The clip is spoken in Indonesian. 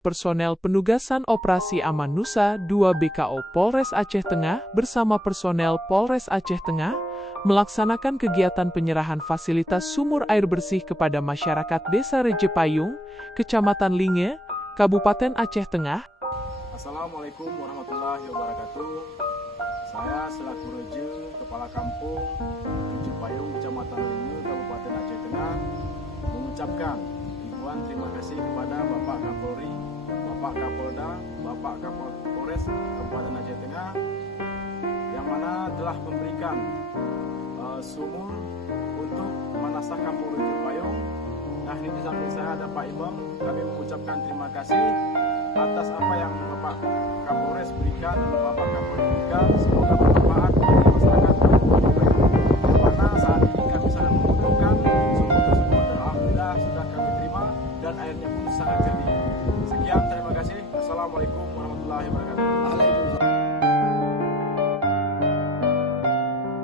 Personel Penugasan Operasi Aman Nusa 2 BKO Polres Aceh Tengah bersama personel Polres Aceh Tengah melaksanakan kegiatan penyerahan fasilitas sumur air bersih kepada masyarakat Desa Rejepayung, Kecamatan Linge, Kabupaten Aceh Tengah. Assalamualaikum warahmatullahi wabarakatuh. Saya selaku Reje, Kepala Kampung Rejepayung, Kecamatan Linge, Kabupaten Aceh Tengah, mengucapkan ribuan terima kasih kepada Bapak Kapolri, Bapak Kapolda, Bapak Kapolres Kabupaten Aceh Tengah yang mana telah memberikan sumur untuk manasah Kampung Rejepayung. Nah, ini di samping saya ada Pak Imam. Kami mengucapkan terima kasih atas apa yang Bapak Kapolres berikan dan Bapak Kapolri berikan. Semoga bermanfaat bagi masyarakat Kampung Rejepayung, yang mana saat ini kami sangat membutuhkan sumur tersebut dan alhamdulillah sudah kami terima dan airnya pun sangat jernih. Sekian, terima kasih. Assalamualaikum.